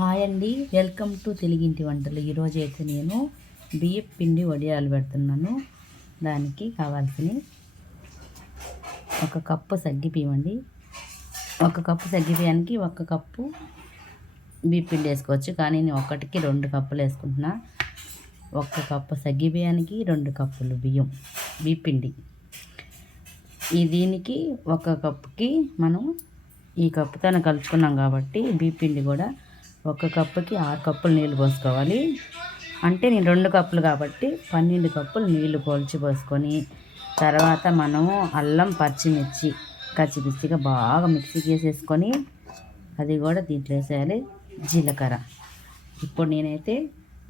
Hi అండి, welcome to తెలుగింటి వంటలు. ఈరోజు అయితే నేను బియ్యం పిండి వడియాలు పెడుతున్నాను. దానికి కావాల్సిన ఒక కప్పు సగ్గిబియ్యం అండి. ఒక కప్పు సగ్గిబియ్యానికి ఒక కప్పు బియ్యం పిండి వేసుకోవచ్చు, కానీ నేను ఒకటికి 2 కప్పులు వేసుకుంటున్నా. ఒక కప్పు సగ్గిబియ్యానికి 2 కప్పులు బియ్యం పిండి. దీనికి ఒక కప్పుకి మనం ఈ కప్పుతో కలుపుకున్నాం కాబట్టి బియ్యం పిండి కూడా ఒక కప్పుకి 6 కప్పులు నీళ్ళు పోసుకోవాలి. అంటే నేను 2 కప్పులు కాబట్టి 12 కప్పులు నీళ్లు పోసుకొని, తర్వాత మనము అల్లం పచ్చిమిర్చి కచ్చిపిచ్చిగా బాగా మిక్సీకి వేసేసుకొని అది కూడా దీంట్లో వేసేయాలి. జీలకర్ర. ఇప్పుడు నేనైతే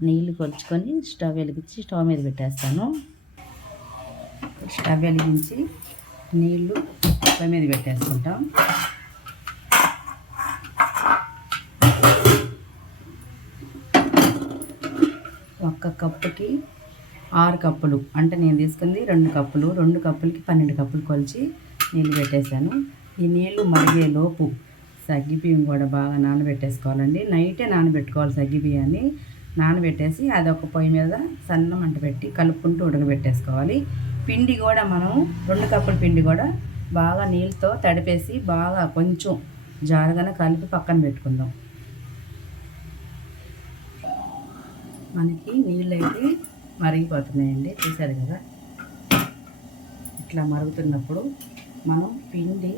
నీళ్లు కొలుచుకొని స్టవ్ వెలిగించి స్టవ్ మీద పెట్టేస్తాను. స్టవ్ వెలిగించి నీళ్లు స్టవ్ మీద పెట్టేసుకుంటాం. ఒక్క కప్పుకి 6 కప్పులు, అంటే నేను తీసుకుంది 2 కప్పులు. 2 కప్పులకి 12 కప్పులు కొలిచి నీళ్ళు పెట్టేశాను. ఈ నీళ్ళు మరిగేలోపు సగ్గిబియ్యం కూడా బాగా నానబెట్టేసుకోవాలండి. నైటే నానబెట్టుకోవాలి. సగ్గిబియ్యాన్ని నానబెట్టేసి అదొక పొయ్యి మీద సన్న మంట పెట్టి కలుపుకుంటూ ఉడకబెట్టేసుకోవాలి. పిండి కూడా మనం 2 కప్పుల పిండి కూడా బాగా నీళ్ళతో తడిపేసి బాగా కొంచెం జారుగానే కలిపి పక్కన పెట్టుకుందాం. మనకి నీళ్ళు అయితే మరిగిపోతున్నాయండి, చూసారు కదా. ఇట్లా మరుగుతున్నప్పుడు మనం పిండి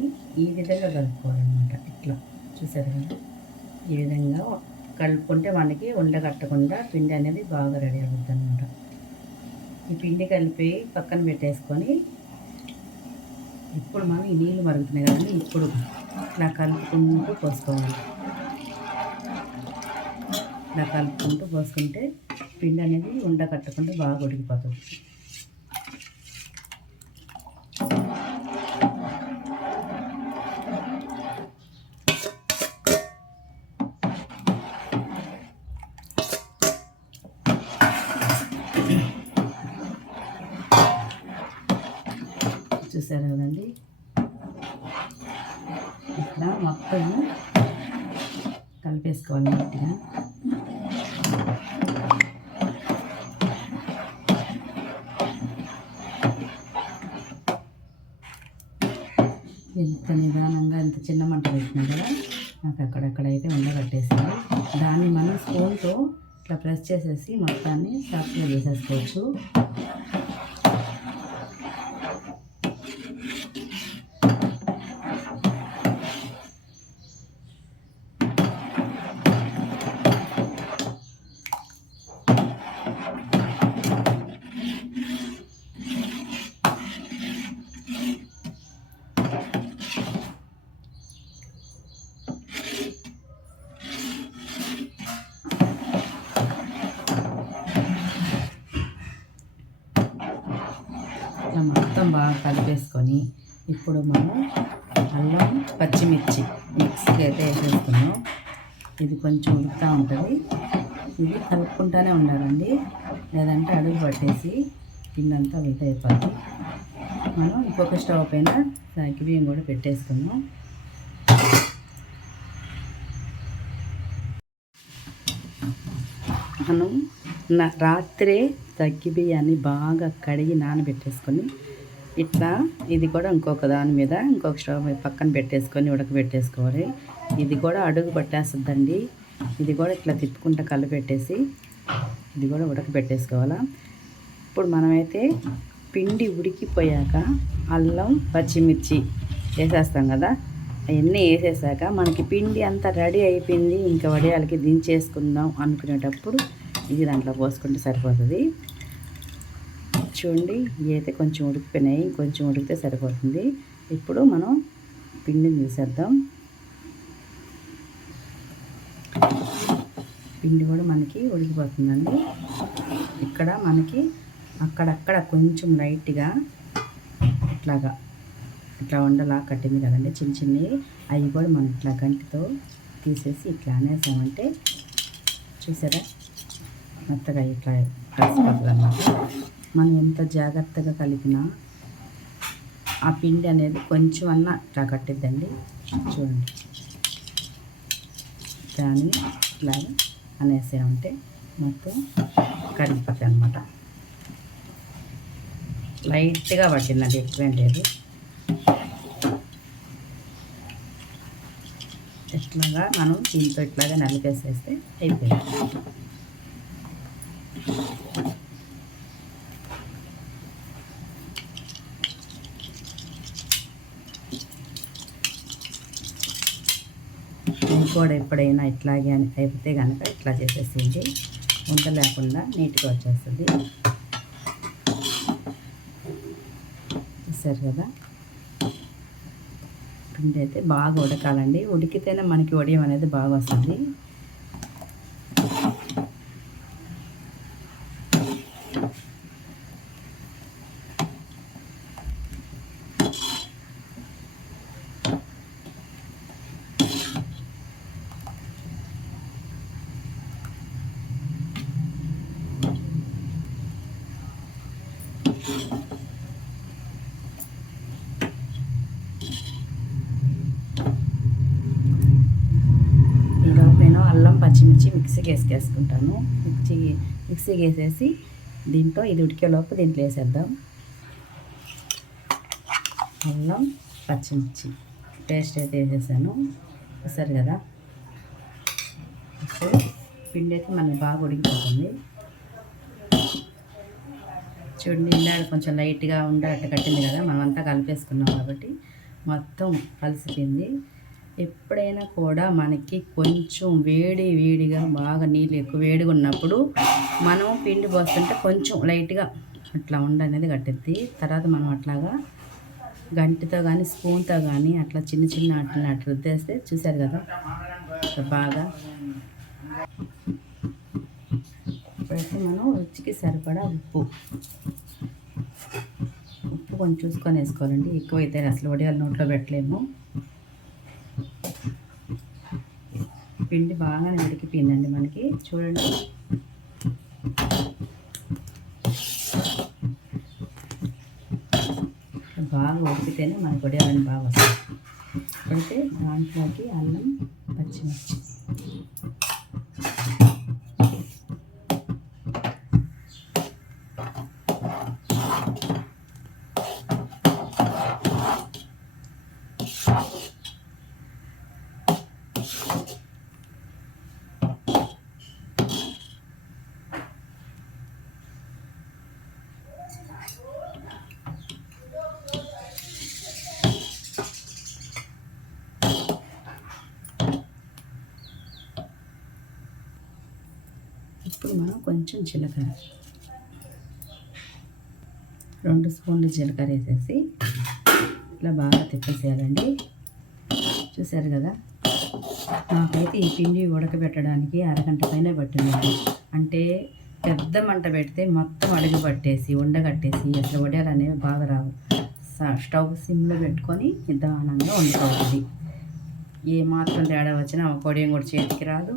ఈ విధంగా కలుపుకోవాలన్నమాట. ఇట్లా చూసారు కదా, ఈ విధంగా కలుపుకుంటే మనకి ఉండగట్టకుండా పిండి అనేది బాగా రెడీ అవుతుంది అన్నమాట. ఈ పిండి కలిపి పక్కన పెట్టేసుకొని ఇప్పుడు మనం ఈ నీళ్ళు మరుగుతున్నాయి కదండి, ఇప్పుడు ఇట్లా కలుపుకుంటూ పోసుకోవాలి. ఇలా కలుపుకుంటూ పోసుకుంటే పిండి అనేది ఉండకట్టకుండా బాగా ఉడికిపోతుంది. చూసారు కదండి, ఇట్లా మొత్తం కలిపేసుకోవాలి గట్టిగా. ఎంత నిదానంగా ఎంత చిన్న మంట పెట్టినా కదా నాకు అక్కడక్కడైతే ఉండగట్టేసింది. దాన్ని మనం స్పూన్తో ఇట్లా ప్రెస్ చేసేసి మొత్తాన్ని సాఫ్ట్గా చేసేసుకోవచ్చు. ఇట్లా మొత్తం బాగా కలిపేసుకొని ఇప్పుడు మనం అల్లం పచ్చిమిర్చి మిక్సీకి అయితే వేసేసుకున్నాం. ఇది కొంచెం ఉడుకుతూ ఉంటుంది. ఇది కలుపుకుంటూనే ఉండాలండి, లేదంటే అడుగు పట్టేసి పిండంతా ఉడక అయిపోతుంది. మనం ఇంకొక స్టవ్ పైన సగ్గిబియ్యం కూడా పెట్టేసుకున్నాం. మనం రాత్రే సగ్గిబియ్యాన్ని బాగా కడిగి నానబెట్టేసుకొని ఇట్లా ఇది కూడా ఇంకొక దాని మీద ఇంకొక స్టవ్ మీద పక్కన పెట్టేసుకొని ఉడకబెట్టేసుకోవాలి. ఇది కూడా అడుగు పట్టేస్తుందండి. ఇది కూడా ఇట్లా తిప్పుకుంటూ కలిపెట్టేసి ఇది కూడా ఉడకబెట్టేసుకోవాలా. ఇప్పుడు మనమైతే పిండి ఉడికిపోయాక అల్లం పచ్చిమిర్చి వేసేస్తాం కదా, అవన్నీ వేసేసాక మనకి పిండి అంతా రెడీ అయిపోయింది, ఇంకా వడియాలకి దించేసుకుందాం అనుకునేటప్పుడు ఇది దాంట్లో పోసుకుంటే సరిపోతుంది. చూడండి, ఇవి అయితే కొంచెం ఉడికిపోయినాయి, కొంచెం ఉడికితే సరిపోతుంది. ఇప్పుడు మనం పిండిని తీసేద్దాం. పిండి కూడా మనకి ఉడికిపోతుందండి. ఇక్కడ మనకి అక్కడక్కడ కొంచెం లైట్గా ఇట్లా ఉండలా కట్టింది కదండి, చిన్న చిన్నవి. అవి కూడా మనం ఇట్లా గంటితో తీసేసి ఇట్లా అనేసామంటే చూసారా మెత్తగా ఇట్లా కలిసిపోతుంది అన్నమాట. మనం ఎంత జాగ్రత్తగా కలిపినా ఆ పిండి అనేది కొంచెం అన్నా ఇట్లా కట్టిద్దండి. చూడండి, దాన్ని ఇట్లాగా అనేసామంటే మొత్తం కరిగిపోతాయి అన్నమాట. లైట్గా పట్టిందండి, ఎక్కువేం లేదు. ఇట్లాగా మనం దీంతో ఇట్లాగా నలిపేసేస్తే అయిపోయింది. కూడా ఎప్పుడైనా ఇట్లాగే అని అయిపోతే కనుక ఇట్లా చేసేసింది, ఉంట లేకుండా నీట్గా వచ్చేస్తుంది. చూసారు కదా, పిండి అయితే బాగా ఉడకాలండి. ఉడికితేనే మనకి వడియం అనేది బాగా వస్తుంది. పచ్చిమిర్చి మిక్సీకి వేసుకుంటాను. మిక్సీకి వేసేసి దీంట్లో ఇది ఉడికేలోపు దీంట్లో వేసేద్దాం. అల్లం పచ్చిమిర్చి పేస్ట్ అయితే వేసేసాను. చూసారు కదా, పిండి అయితే మనకి బాగా ఉడికిపోతుంది. చూడండి, ఇందాక కొంచెం లైట్గా అట్ట కట్టింది కదా, మనం అంతా కలిపేసుకున్నాం కాబట్టి మొత్తం కలిసిపోయింది. ఎప్పుడైనా కూడా మనకి కొంచెం వేడిగా బాగా నీళ్ళు ఎక్కువ వేడిగా ఉన్నప్పుడు మనం పిండి పోస్తుంటే కొంచెం లైట్గా అట్లా ఉండనేది కట్టిద్ది. తర్వాత మనం అట్లాగా గంటితో కానీ స్పూన్తో కానీ అట్లా చిన్న అట్లా రుద్దేస్తే చూసారు కదా బాగా. ఇప్పుడైతే మనం రుచికి సరిపడా ఉప్పు కొంచెం చూసుకొని వేసుకోవాలండి. ఎక్కువైతే అసలు వడియాలు నోట్లో పెట్టలేము. పిండి బాగానే ఉడికిపోయిందండి మనకి, చూడండి. బాగా ఉడికితేనే మనకి వడియాలని బాగా వస్తాయి. అయితే దాంట్లోకి అల్లం పచ్చిమిర్చి ఇప్పుడు మనం కొంచెం జీలకర్ర 2 స్పూన్లు జీలకర్ర వేసేసి ఇట్లా బాగా తిప్పేసేయాలండి. చూసారు కదా, నాకైతే ఈ పిండి ఉడకబెట్టడానికి అరగంట పైన పట్టిందండి. అంటే పెద్ద మంట పెడితే మొత్తం అడుగు పట్టేసి ఉండగట్టేసి అసలు వడియాలు అనేవి బాగా రావు. స్టవ్ సిమ్లో పెట్టుకొని నిదానంగా వండుకోవాలి. ఏ మాత్రం తేడా వచ్చినా వడియం కూడా చేతికి రాదు,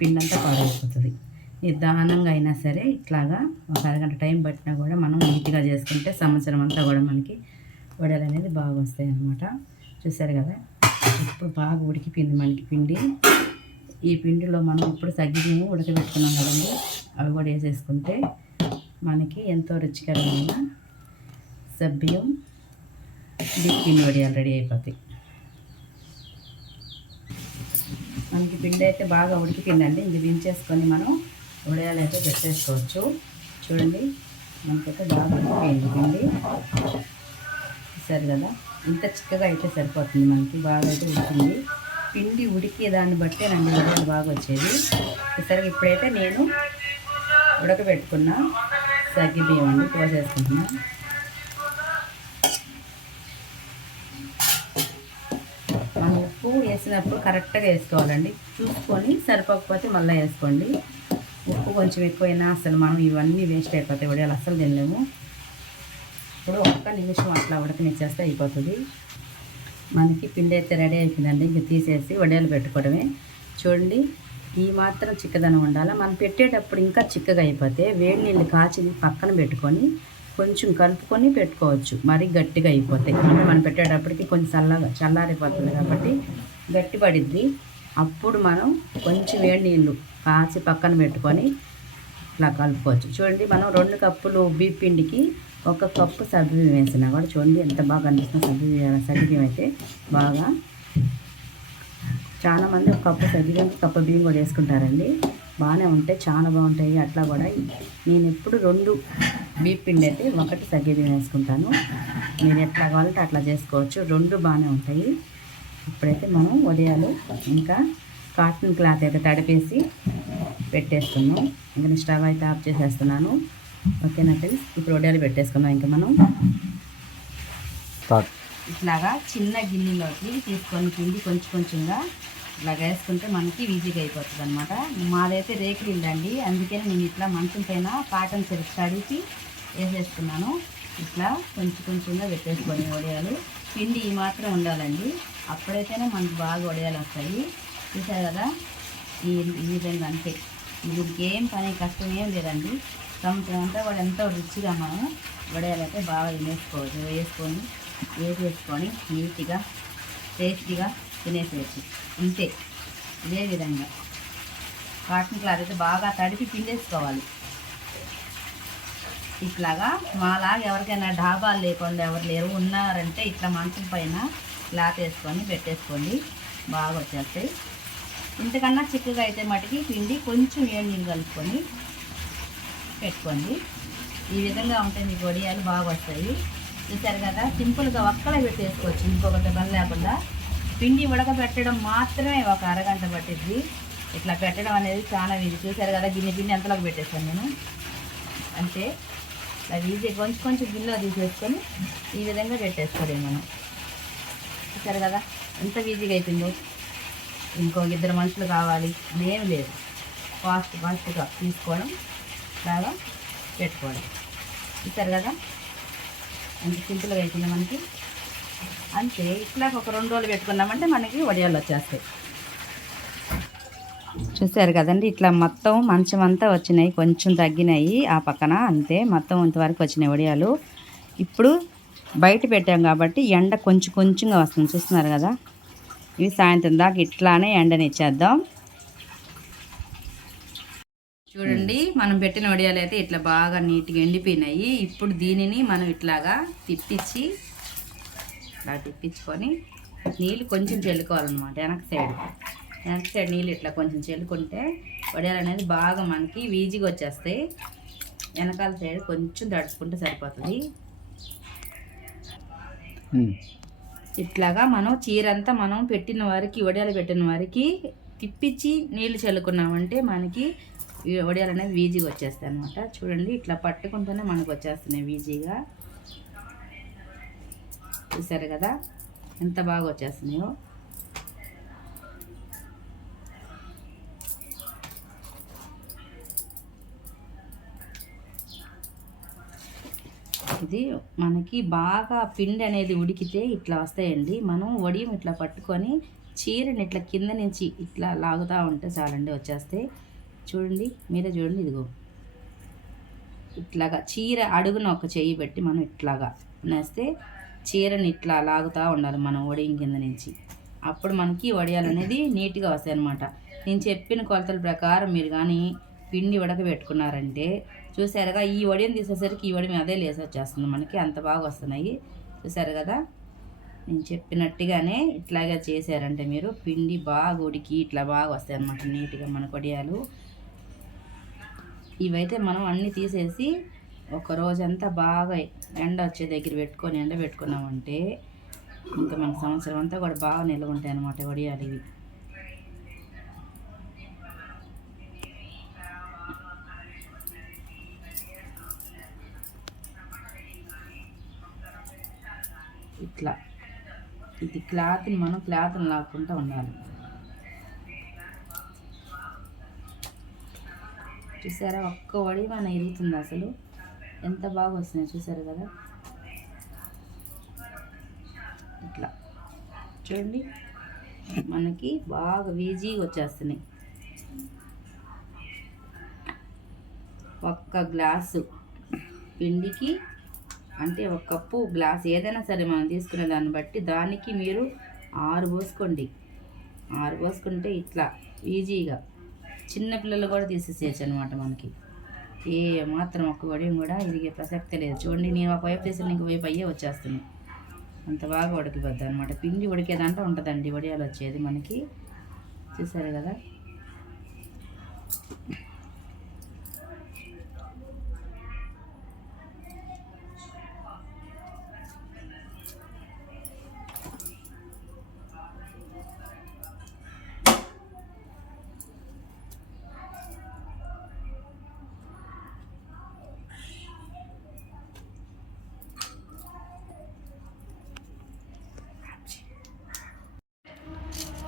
పిండి అంతా పాడైపోతుంది. నిదానంగా అయినా సరే ఇట్లాగా ఒక అరగంట టైం పట్టినా కూడా మనం నీట్గా చేసుకుంటే సంవత్సరం అంతా కూడా మనకి వడియాలు అనేది బాగా వస్తాయి అన్నమాట. చూసారు కదా, ఇప్పుడు బాగా ఉడికిపోయింది మనకి పిండి. ఈ పిండిలో మనం ఇప్పుడు సగ్గిబియ్యం ఉడకబెట్టుకున్నాం కదండి, అవి కూడా వేసేసుకుంటే మనకి ఎంతో రుచికరమైన సగ్గుబియ్యం పిండి వడియాలు రెడీ అయిపోతాయి. మనకి పిండి అయితే బాగా ఉడికిపోయిందండి. ఇది దించేసుకొని మనం వడియాలు అయితే పెట్టేసుకోవచ్చు. చూడండి, మనకైతే బాగా ఉడికిపోయింది పిండి. చూసారు కదా, ఇంత చిక్కగా అయితే సరిపోతుంది మనకి. బాగా అయితే ఉడికింది పిండి. ఉడికే దాన్ని బట్టే నండి వడియాలు బాగా వచ్చేది. చూసారు, ఇప్పుడైతే నేను ఉడకబెట్టుకున్న సగ్గుబియ్యం అండి పోసేసుకుంటున్నాను. మనం ఉప్పు వేసినప్పుడు కరెక్ట్గా వేసుకోవాలండి. చూసుకొని సరిపోకపోతే మళ్ళీ వేసుకోండి. ఉప్పు కొంచెం ఎక్కువైనా అసలు మనం ఇవన్నీ వేస్ట్ అయిపోతాయి, వడియాలు అస్సలు తినలేము. ఇప్పుడు 1 నిమిషం అట్లా ఉడకనిచ్చేస్తే అయిపోతుంది. మనకి పిండి అయితే రెడీ అయిపోయిందండి. ఇంక తీసేసి వడియాలు పెట్టుకోవడమే. చూడండి, ఈ మాత్రం చిక్కదనం ఉండాలి. మనం పెట్టేటప్పుడు ఇంకా చిక్కగా అయిపోతే వేడి నీళ్ళు కాచి పక్కన పెట్టుకొని కొంచెం కలుపుకొని పెట్టుకోవచ్చు. మరీ గట్టిగా అయిపోతాయి. మనం పెట్టేటప్పటికి కొంచెం చల్లారిపోతుంది కాబట్టి గట్టి పడిద్ది. అప్పుడు మనం కొంచెం వేడి నీళ్ళు కాచి పక్కన పెట్టుకొని ఇట్లా కలుపుకోవచ్చు. చూడండి, మనం 2 కప్పులు బియ్యం పిండికి 1 కప్పు సగ్గుబియ్యం వేసినా కూడా చూడండి ఎంత బాగా అనిపిస్తుంది. సగ్గుబియ్యం అయితే బాగా చాలామంది 1 కప్పు సగ్గుబియ్యం, కప్పు బియ్యం కూడా వేసుకుంటారండి. బాగానే ఉంటాయి, చాలా బాగుంటాయి. అట్లా కూడా నేను ఎప్పుడు 2 బియ్యం పిండి అయితే 1 సగ్గుబియ్యం వేసుకుంటాను. మీరు ఎట్లా కావాలంటే అట్లా చేసుకోవచ్చు, 2 బాగానే ఉంటాయి. ఇప్పుడైతే మనం వడియాలు ఇంకా కాటన్ క్లాత్ అయితే తడిపేసి పెట్టేస్తున్నాం. ఇంకా స్టవ్ అయితే ఆఫ్ చేసేస్తున్నాను. ఓకేనా ఫ్రెండ్స్, ఇప్పుడు వడియాలు పెట్టేసుకుందాం. ఇంకా మనం ఇట్లాగా చిన్న గిన్నెలోకి తీసుకొని పిండి కొంచెం కొంచెంగా ఇలాగ వేసుకుంటే మనకి ఈజీగా అయిపోతుంది అనమాట. మాదైతే రేకులు ఇల్లండి, అందుకని నేను ఇట్లా మంచం పైన కాటన్ చెరుకు తడిపి వేసేస్తున్నాను. ఇట్లా కొంచెం కొంచెంగా పెట్టేసుకొని వడియాలు పిండి ఈ మాత్రం ఉండాలండి, అప్పుడైతేనే మనకు బాగా వడియాలు వస్తాయి. చూసారు కదా, ఈ విధంగా అంతే. దీనికి ఏం పని కష్టం ఏం లేదండి. సంవత్సరం అంతా కూడా ఎంతో రుచిగా మనం వడియాలు అయితే బాగా తినేసుకోవచ్చు. వేసేసుకొని నీట్గా టేస్టీగా తినేసేయచ్చు అంతే. ఇదే విధంగా కాటన్ క్లాత్ అయితే బాగా తడిపి పిండేసుకోవాలి. ఇట్లాగా మాలాగా ఎవరికైనా డాబాలు లేకుండా ఎవరు లేరు ఉన్నారంటే ఇట్లా మంచం పైన క్లాత్ వేసుకొని పెట్టేసుకోండి, బాగా వచ్చేస్తాయి. ఇంతకన్నా చిక్కగా అయితే మటుకి పిండి కొంచెం వేడి నీళ్ళు కలుపుకొని పెట్టుకోండి. ఈ విధంగా ఉంటే మీకు వడియాలు బాగా వస్తాయి. చూసారు కదా, సింపుల్గా ఒక్కడే పెట్టేసుకోవచ్చు, ఇంకొకటి పని లేకుండా. పిండి ఉడకబెట్టడం మాత్రమే 1 అరగంట పట్టిద్ది. ఇట్లా పెట్టడం అనేది చాలా ఈజీ. చూసారు కదా, గిన్నె పిండి ఎంతలోకి పెట్టేస్తాను నేను అంతే. అది ఈజీ, కొంచెం కొంచెం గిన్నెలో తీసేసుకొని ఈ విధంగా పెట్టేసుకోలేము మనం. చూసారు కదా ఎంత ఈజీగా అయిపోయిందో. ఇంకో 2 మనుషులు కావాలి అదేం లేదు, ఫాస్ట్గా తీసుకోవడం బాగా పెట్టుకోవడం. చూసారు కదా ఎంత సింపుల్గా అయిపోయింది మనకి అంతే. ఇట్లా ఒక 2 రోజులు పెట్టుకున్నామంటే మనకి వడియాలు వచ్చేస్తాయి. చూసారు కదండి, ఇట్లా మొత్తం మంచం అంతా వచ్చినాయి, కొంచెం తగ్గినాయి ఆ పక్కన అంతే. మొత్తం ఇంతవరకు వచ్చినాయి వడియాలు. ఇప్పుడు బయట పెట్టాం కాబట్టి ఎండ కొంచెం కొంచెంగా వస్తుంది, చూస్తున్నారు కదా. ఇవి సాయంత్రం దాకా ఇట్లానే ఎండనిచ్చేద్దాం. చూడండి, మనం పెట్టిన వడియాలు అయితే ఇట్లా బాగా నీట్గా ఎండిపోయినాయి. ఇప్పుడు దీనిని మనం ఇట్లాగా తిప్పించుకొని నీళ్ళు కొంచెం చల్లుకోవాలన్నమాట. వెనక సైడ్ నీళ్ళు ఇట్లా కొంచెం చల్లుకుంటే వడియాలు అనేది బాగా మనకి ఈజీగా వచ్చేస్తాయి. వెనకాల సైడ్ కొంచెం తడుచుకుంటే సరిపోతుంది. ఇట్లాగా మనం చీరంతా మనం పెట్టిన వారికి వడియాలు పెట్టిన వారికి తిప్పించి నీళ్ళు చల్లుకున్నామంటే మనకి వడియాలు అనేది ఈజీగా వచ్చేస్తాయి అనమాట. చూడండి, ఇట్లా పట్టుకుంటూనే మనకు వచ్చేస్తున్నాయి ఈజీగా. చూసారు కదా ఎంత బాగా వచ్చేస్తున్నాయో. ఇది మనకి బాగా పిండి అనేది ఉడికితే ఇట్లా వస్తాయండి. మనం వడియం ఇట్లా పట్టుకొని చీరని ఇట్లా కింద నుంచి ఇట్లా లాగుతూ ఉంటే చాలండి వచ్చేస్తాయి. చూడండి, మీరే చూడండి, ఇదిగో ఇట్లాగా చీర అడుగున ఒక చెయ్యి పెట్టి మనం ఇట్లాగా నేస్తే చీరని ఇట్లా లాగుతూ ఉండాలి మనం వడియం కింద నుంచి. అప్పుడు మనకి వడియాలు అనేది నీట్గా వస్తాయి అన్నమాట. నేను చెప్పిన కొలతల ప్రకారం మీరు కానీ పిండి ఉడకబెట్టుకున్నారంటే చూసారుగా, ఈ వడియం తీసేసరికి ఈ వడియం అదే లేసి వచ్చేస్తుంది మనకి, అంత బాగా వస్తున్నాయి. చూసారు కదా, నేను చెప్పినట్టుగానే ఇట్లాగే చేశారంటే మీరు పిండి బాగా ఉడికి ఇట్లా బాగా వస్తాయి అన్నమాట నీట్గా మన వడియాలు. ఇవైతే మనం అన్నీ తీసేసి ఒక రోజంతా బాగా ఎండ వచ్చే దగ్గర ఎండబెట్టుకున్నామంటే ఇంకా మన సంవత్సరం అంతా కూడా బాగా నిల్వ ఉంటాయి అన్నమాట వడియాలు ఇవి. ఇట్లా ఇది క్లాత్ని మనం క్లాత్ని లాక్కుంటూ ఉండాలి. చూసారా, ఒక్క వడి మన ఇరుగుతుంది అసలు, ఎంత బాగా వస్తున్నాయి. చూసారు కదా, ఇట్లా చూడండి మనకి బాగా ఈజీగా వచ్చేస్తున్నాయి. 1 గ్లాసు పిండికి అంటే 1 కప్పు గ్లాస్ ఏదైనా సరే మనం తీసుకునే దాన్ని బట్టి దానికి మీరు 6 పోసుకోండి. ఆరబోసుకుంటే ఇట్లా ఈజీగా చిన్నపిల్లలు కూడా తీసేసేయచ్చు అనమాట. మనకి ఏ మాత్రం ఒక్క వడియం కూడా ఇరిగే ప్రసక్తే లేదు. చూడండి, నేను ఒక వైపు తీసిన ఇంకో వైపు అయ్యే వచ్చేస్తున్నాయి. అంత బాగా ఉడికిపోద్ది అనమాట. పిండి ఉడికేదంటే ఉంటుందండి వడియాలు వచ్చేది మనకి. చూసారు కదా.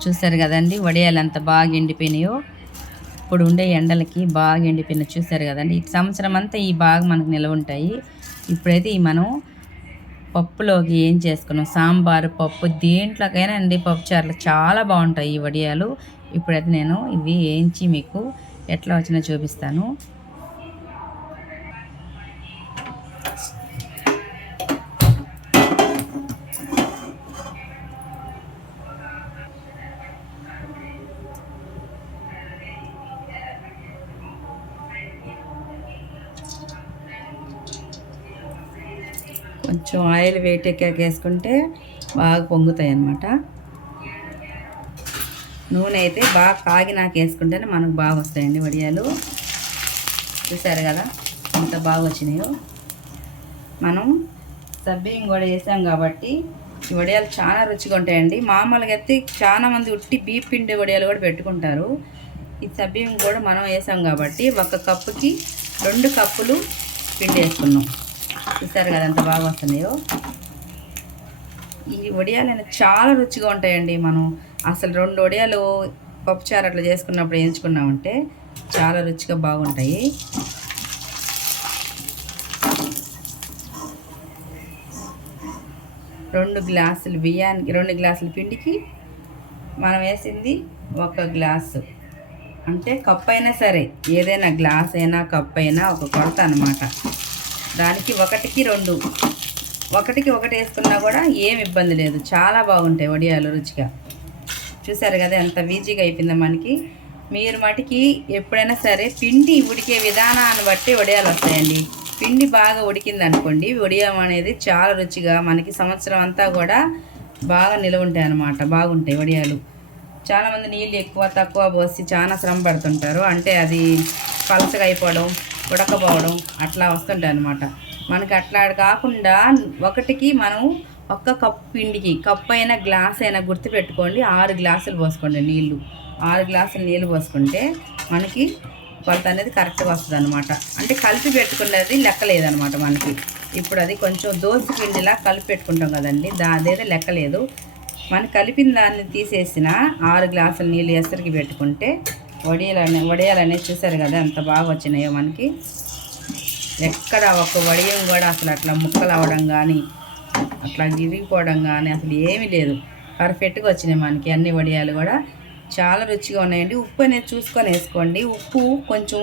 చూసారు కదండి వడియాలు ఎంత బాగా ఎండిపోయినాయో. ఇప్పుడు ఉండే ఎండలకి బాగా ఎండిపోయినాయి. చూసారు కదండి. ఈ సంవత్సరం అంతా ఈ బాగా మనకు నిల్వ ఉంటాయి. ఇప్పుడైతే ఈ మనం పప్పులోకి ఏం చేసుకున్నాం, సాంబారు పప్పు దేంట్లోకైనా అండి పప్పుచారులు చాలా బాగుంటాయి ఈ వడియాలు. ఇప్పుడైతే నేను ఇవి వేయించి మీకు ఎట్లా వచ్చినా చూపిస్తాను. కొంచెం ఆయిల్ వెయిట్ వేసుకుంటే బాగా పొంగుతాయి అన్నమాట. నూనె అయితే బాగా కాగినాక వేసుకుంటేనే మనకు బాగా వస్తాయండి వడియాలు. చూసారు కదా ఎంత బాగా వచ్చినాయో. మనం సబ్బియ్యం కూడా వేసాం కాబట్టి ఈ వడియాలు చాలా రుచిగా ఉంటాయండి. మామూలుగా అయితే చాలా మంది ఉట్టి బీప్ పిండి వడియాలు కూడా పెట్టుకుంటారు. ఈ సబ్బియ్యం కూడా మనం వేసాం కాబట్టి 1 కప్పుకి 2 కప్పులు పిండి వేసుకున్నాం. చూసారు కదా ఎంత బాగా వస్తున్నాయో. ఈ వడియాలు చాలా రుచిగా ఉంటాయండి. మనం అసలు 2 వడియాలు పప్పుచారు అట్లా చేసుకున్నప్పుడు వేయించుకున్నామంటే చాలా రుచిగా బాగుంటాయి. రెండు గ్లాసులు బియ్యానికి 2 గ్లాసుల పిండికి మనం వేసింది 1 గ్లాసు. అంటే కప్ అయినా సరే, ఏదైనా గ్లాస్ అయినా కప్ అయినా ఒక కొలత అన్నమాట. దానికి 1కి 2, 1కి 1 వేసుకున్నా కూడా ఏమి ఇబ్బంది లేదు. చాలా బాగుంటాయి వడియాలు రుచిగా. చూసారు కదా ఎంత ఈజీగా అయిపోయిందో మనకి. మీరు మటుకి ఎప్పుడైనా సరే పిండి ఉడికే విధానాన్ని బట్టి వడియాలు వస్తాయండి. పిండి బాగా ఉడికింది అనుకోండి, వడియం అనేది చాలా రుచిగా మనకి సంవత్సరం అంతా కూడా బాగా నిలవ ఉంటాయి అన్నమాట. బాగుంటాయి వడియాలు. చాలామంది నీళ్ళు ఎక్కువ తక్కువ పోసి చాలా శ్రమ పడుతుంటారు. అంటే అది పలసగా అయిపోవడం, ఉడకపోవడం అట్లా వస్తుంటాయి అన్నమాట. మనకి అట్లా కాకుండా 1కి మనం 1 కప్పు పిండికి కప్పు అయినా గ్లాస్ అయినా గుర్తుపెట్టుకోండి 6 గ్లాసులు పోసుకోండి నీళ్ళు. 6 గ్లాసులు నీళ్ళు పోసుకుంటే మనకి కొలత అనేది కరెక్ట్గా వస్తుంది అనమాట. అంటే కలిపి పెట్టుకునేది లెక్కలేదనమాట మనకి. ఇప్పుడు అది కొంచెం దోశ పిండిలా కలిపి పెట్టుకుంటాం కదండి, అదేదో లెక్కలేదు. మనం కలిపిన దాన్ని తీసేసిన 6 గ్లాసుల నీళ్ళు ఎసరికి పెట్టుకుంటే వడియాలు అనేది చూసారు కదా ఎంత బాగా వచ్చినాయో మనకి. ఎక్కడ ఒక వడియం కూడా అసలు అట్లా ముక్కలు అవ్వడం కానీ అట్లా విరిగిపోవడం కానీ అసలు ఏమీ లేదు. పర్ఫెక్ట్గా వచ్చినాయి మనకి అన్ని వడియాలు కూడా. చాలా రుచిగా ఉన్నాయండి. ఉప్పు అనేది చూసుకొని వేసుకోండి. ఉప్పు కొంచెం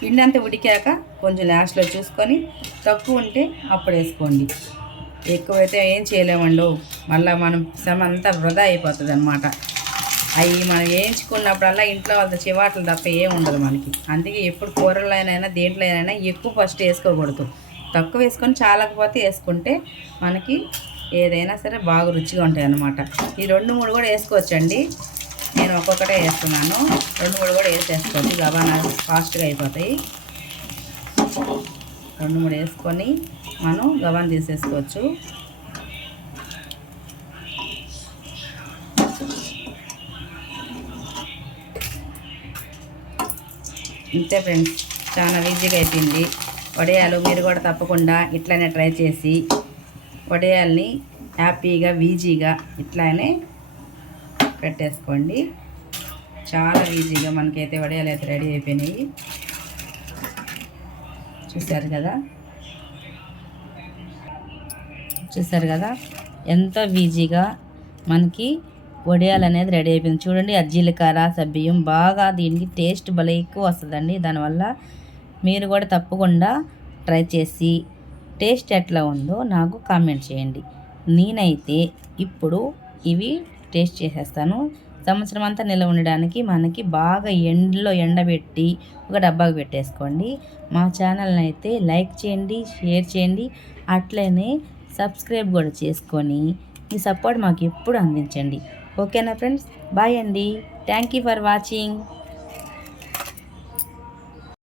పిండి అంతా ఉడికాక కొంచెం లాస్ట్లో చూసుకొని, తక్కువ ఉంటే అప్పుడు వేసుకోండి. ఎక్కువైతే ఏం చేయలేమండు, మళ్ళీ మనం శ్రమ అంతా వృధా అయిపోతుంది అనమాట. అవి మనం వేయించుకున్నప్పుడల్లా ఇంట్లో వాళ్ళతో చివాట్లు తప్ప ఏం ఉండదు మనకి. అందుకే ఎప్పుడు కూరలైనా దేంట్లోనైనా ఎక్కువ ఫస్ట్ వేసుకోకూడదు. తక్కువ వేసుకొని చాలకపోతే వేసుకుంటే మనకి ఏదైనా సరే బాగా రుచిగా ఉంటాయి అన్నమాట. ఈ 2-3 కూడా వేసుకోవచ్చండి. నేను ఒక్కొక్కటే వేస్తున్నాను. 2-3 కూడా వేసేసుకోవచ్చు, గబానా ఫాస్ట్గా అయిపోతాయి. 2-3 వేసుకొని మనం గబాన్ తీసేసుకోవచ్చు. ఇంతే ఫ్రెండ్స్, చాలా ఈజీగా అయిపోయింది వడియాలు. మీరు కూడా తప్పకుండా ఇట్లానే ట్రై చేసి వడియాల్ని హ్యాపీగా ఈజీగా ఇట్లానే పెట్టేసుకోండి. చాలా ఈజీగా మనకైతే వడియాలు అయితే రెడీ అయిపోయినాయి. చూసారు కదా ఎంతో ఈజీగా మనకి వడియాలు అనేది రెడీ అయిపోయింది. చూడండి, ఆ జీలకర్ర సబ్బియ్యం బాగా దీనికి టేస్ట్ భలే ఎక్కువ వస్తుందండి. దానివల్ల మీరు కూడా తప్పకుండా ట్రై చేసి టేస్ట్ ఎట్లా ఉందో నాకు కామెంట్ చేయండి. నేనైతే ఇప్పుడు ఇవి టేస్ట్ చేసేస్తాను. సంవత్సరం అంతా నిల్వ ఉండడానికి మనకి బాగా ఎండలో ఎండబెట్టి ఒక డబ్బాకి పెట్టేసుకోండి. మా ఛానల్ని అయితే లైక్ చేయండి, షేర్ చేయండి, అట్లనే సబ్స్క్రైబ్ కూడా చేసుకొని మీ సపోర్ట్ మాకు ఎప్పుడు అందించండి. ఓకేనా ఫ్రెండ్స్? బాయ్ అండి. Thank you for watching.